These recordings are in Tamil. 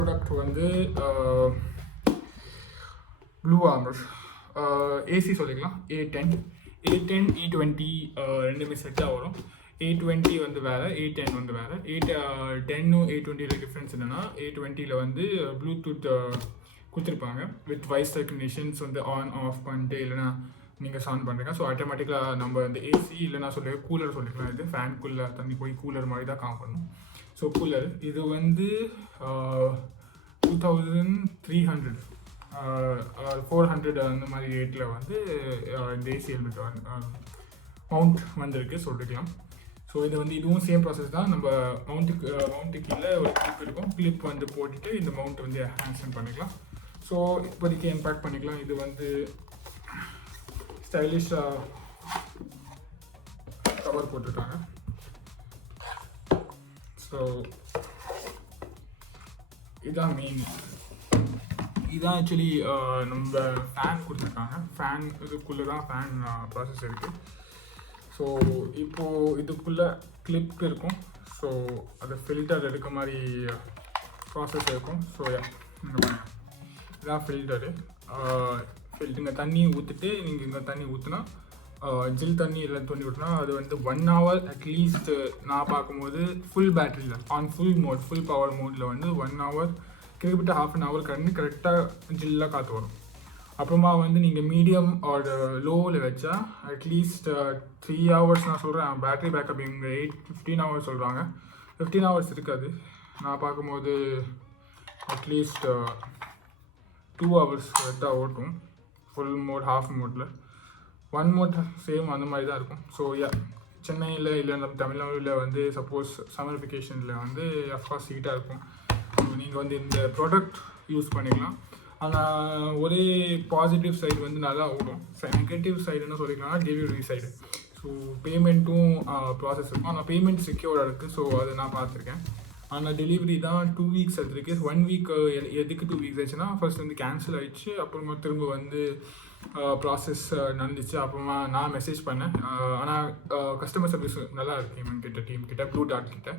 ப்ராடக்ட் வந்து Bluarmor ஏசி சொல்லிக்கலாம். A10 E20 ரெண்டுமே செட்டாக வரும். A20 வந்து வேறு, A10 வந்து வேறு. A10 A20 டிஃப்ரென்ஸ் என்னென்னா, A20 வந்து ப்ளூடூத் கொடுத்துருப்பாங்க வித் வாய்ஸ் ரெக்கக்னிஷன்ஸ் வந்து ஆன் ஆஃப் பண்ணிட்டு இல்லைனா நீங்கள் ஆன் பண்ணுறீங்க. ஸோ ஆட்டோமேட்டிக்காக நம்ம இந்த ஏசி இல்லைனா கூலர் சொல்லிக்கலாம். இது ஃபேனுக்குள்ளே தண்ணி போய் கூலர் மாதிரி தான் காம் பண்ணும். ஸோ கூலர் இது வந்து 2300 400 அந்த மாதிரி ரேட்டில் வந்து இந்த ஏசி ஹெல்மெட் மவுண்ட் வந்திருக்கு சொல்லிக்கலாம். ஸோ இது வந்து இதுவும் சேம் ப்ராசஸ் தான். நம்ம மவுண்ட்டுக்கு கீழே ஒரு கிளிப் இருக்கும். கிளிப் வந்து போட்டுட்டு இந்த மவுண்ட் வந்து ஹேண்ட்ஸன் பண்ணிக்கலாம். ஸோ இப்போதைக்கு இம்பேக்ட் பண்ணிக்கலாம். இது வந்து ஸ்டைலிஷாக கவர் போட்டுருக்காங்க. ஸோ இதுதான் மெயின். இதுதான் ஆக்சுவலி நம்ம ஃபேன் கொடுத்துருக்காங்க. ஃபேன் இதுக்குள்ளே தான் ஃபேன் ப்ராசஸ் இருக்குது. ஸோ இப்போது இதுக்குள்ளே கிளிப் இருக்கும். ஸோ அது ஃபில்டர் எடுக்க மாதிரி ப்ராசஸ் இருக்கும். ஸோ இதுதான் ஃபில்டரு. இங்கே தண்ணி ஊற்றிட்டு நீங்கள் இங்கே தண்ணி ஊற்றினா ஜில் தண்ணி இல்லை தண்ணி ஊற்றினா அது வந்து 1 hour அட்லீஸ்ட் நான் பார்க்கும்போது ஃபுல் பேட்டரியில் ஃபுல் பவர் மோடில் வந்து 1 hour கிட்டத்தட்ட ½ an hour கரெக்டாக ஜில்லாக காற்று வரும். அப்புறமா வந்து நீங்கள் மீடியம் ஆர் லோவில் வச்சா அட்லீஸ்ட் 3 hours நான் சொல்கிறேன். பேட்டரி பேக்கப் இங்கே 15 hours சொல்கிறாங்க. 15 hours இருக்காது. நான் பார்க்கும்போது அட்லீஸ்ட் 2 hours கரெக்டாக ஓட்டும் ஃபுல் மோட். ஹாஃப் மோட்டில் 1 மோட் சேம் அந்த மாதிரி தான் இருக்கும். ஸோ சென்னையில் இல்லை நம்ம தமிழ்நாட்டில் வந்து சப்போஸ் சம்மர் வெக்கேஷனில் வந்து அஃப்கோர்ஸ் ஹீட்டாக இருக்கும். நீங்கள் வந்து இந்த ப்ராடக்ட் யூஸ் பண்ணிக்கலாம். ஆனால் ஒரே பாசிட்டிவ் சைடு வந்து நல்லா ஓடும். நெகட்டிவ் சைடுன்னு சொல்லிக்கலாம் டெலிவரி சைடு. ஸோ பேமெண்ட்டும் ப்ராசஸ் இருக்கும். ஆனால் பேமெண்ட் செக்யூர்டாக இருக்குது. ஸோ அதை நான் பார்த்துருக்கேன். ஆனால் டெலிவரி தான் 2 weeks எடுத்துருக்கு. 1 week எதுக்கு 2 weeks ஆச்சுன்னா ஃபர்ஸ்ட் வந்து கேன்சல் ஆகிடுச்சு. அப்புறமா திரும்ப வந்து ப்ராசஸ் நடந்துச்சு. அப்புறமா நான் மெசேஜ் பண்ணேன். ஆனால் கஸ்டமர் சர்வீஸ் நல்லா இருக்குது இவங்க டீம் கிட்ட Bluarmor கிட்ட.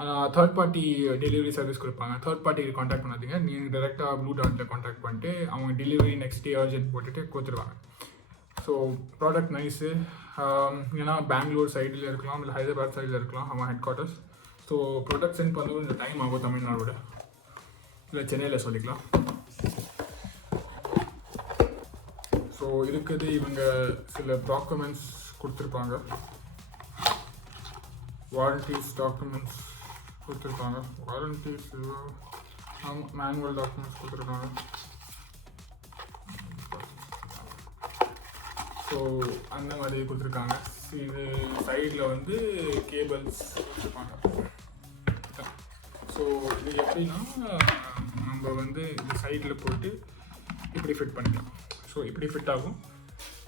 ஆனால் தேர்ட் பார்ட்டி டெலிவரி சர்வீஸ் கொடுப்பாங்க. தேர்ட் பார்ட்டிக்கு காண்டாக்ட் பண்ணாதீங்க. நீங்கள் டேரெக்டாக Bluarmor காண்டாக்ட் பண்ணிட்டு அவங்க டெலிவரி நெக்ஸ்ட் டே அர்ஜென்ட் போட்டுட்டு கொடுத்துருவாங்க. So product nice. ஏன்னா பெங்களூர் சைடில் இருக்கலாம் இல்லை ஹைதராபாத் சைடில் இருக்கலாம் அவங்க headquarters. So product sent பண்ணுறது இந்த டைம் ஆகும் தமிழ்நாடோட இல்லை சென்னையில் சொல்லிக்கலாம். ஸோ இருக்குது இவங்க சில டாக்குமெண்ட்ஸ் கொடுத்துருப்பாங்க. வாரண்டிஸ் டாக்குமெண்ட்ஸ் கொடுத்துருக்காங்க. வாரண்டிஸ் மேனுவல் டாக்குமெண்ட்ஸ் கொடுத்துருக்காங்க. ஸோ அந்த மாதிரி கொடுத்துருக்காங்க. இது சைடில் வந்து கேபிள்ஸ் கொடுத்துருப்பாங்க. ஸோ இது எப்படின்னா நம்ம வந்து இந்த சைடில் போட்டு இப்படி ஃபிட் பண்ணிக்கலாம். ஸோ இப்படி ஃபிட் ஆகும்.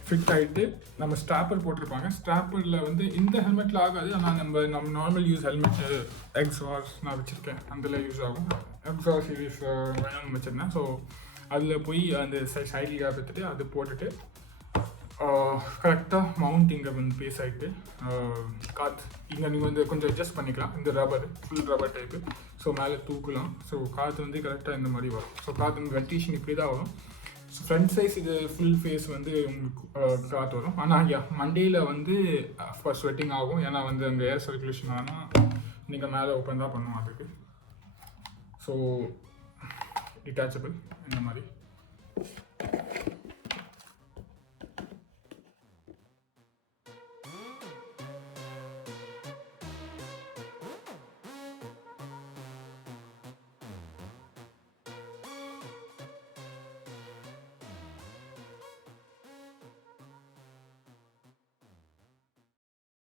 ஃபிட் ஆகிட்டு நம்ம ஸ்ட்ராப்பர் போட்டிருப்பாங்க. ஸ்ட்ராப்பரில் வந்து இந்த ஹெல்மெட்டில் ஆகாது. ஆனால் நம்ம நார்மல் யூஸ் ஹெல்மெட்டு எக்ஸாஸ் நான் வச்சுருக்கேன். அதில் யூஸ் ஆகும். எக்ஸாஸ் சீரீஸ் வேணும்னு வச்சுருந்தேன். ஸோ அதில் போய் அந்த சைடில் எடுத்துகிட்டு அது போட்டுட்டு கரெக்டாக மவுண்ட் இங்கே வந்து பேஸ் ஆகிட்டு காற்று இங்கே நீங்கள் வந்து கொஞ்சம் அட்ஜஸ்ட் பண்ணிக்கலாம். இந்த ஃபுல் ரப்பர் டைப்பு. ஸோ மேலே தூக்கலாம். ஸோ காற்று வந்து கரெக்டாக இந்த மாதிரி வரும். ஸோ காற்று வென்டிலேஷன் இப்படி தான் வரும். ஸோ ஃப்ரண்ட் சைஸ் இது ஃபுல் ஃபேஸ் வந்து உங்களுக்கு காற்று வரும். ஆனால் மண்டேயில் வந்து ஃபர்ஸ்ட் ஸ்வெட்டிங் ஆகும். ஏன்னா வந்து அங்கே ஏர் சர்க்குலேஷன் ஆனால் நீங்கள் மேலே ஓப்பன் தான் பண்ணுவோம் அதுக்கு. ஸோ டிட்டாச்சபிள் இந்த மாதிரி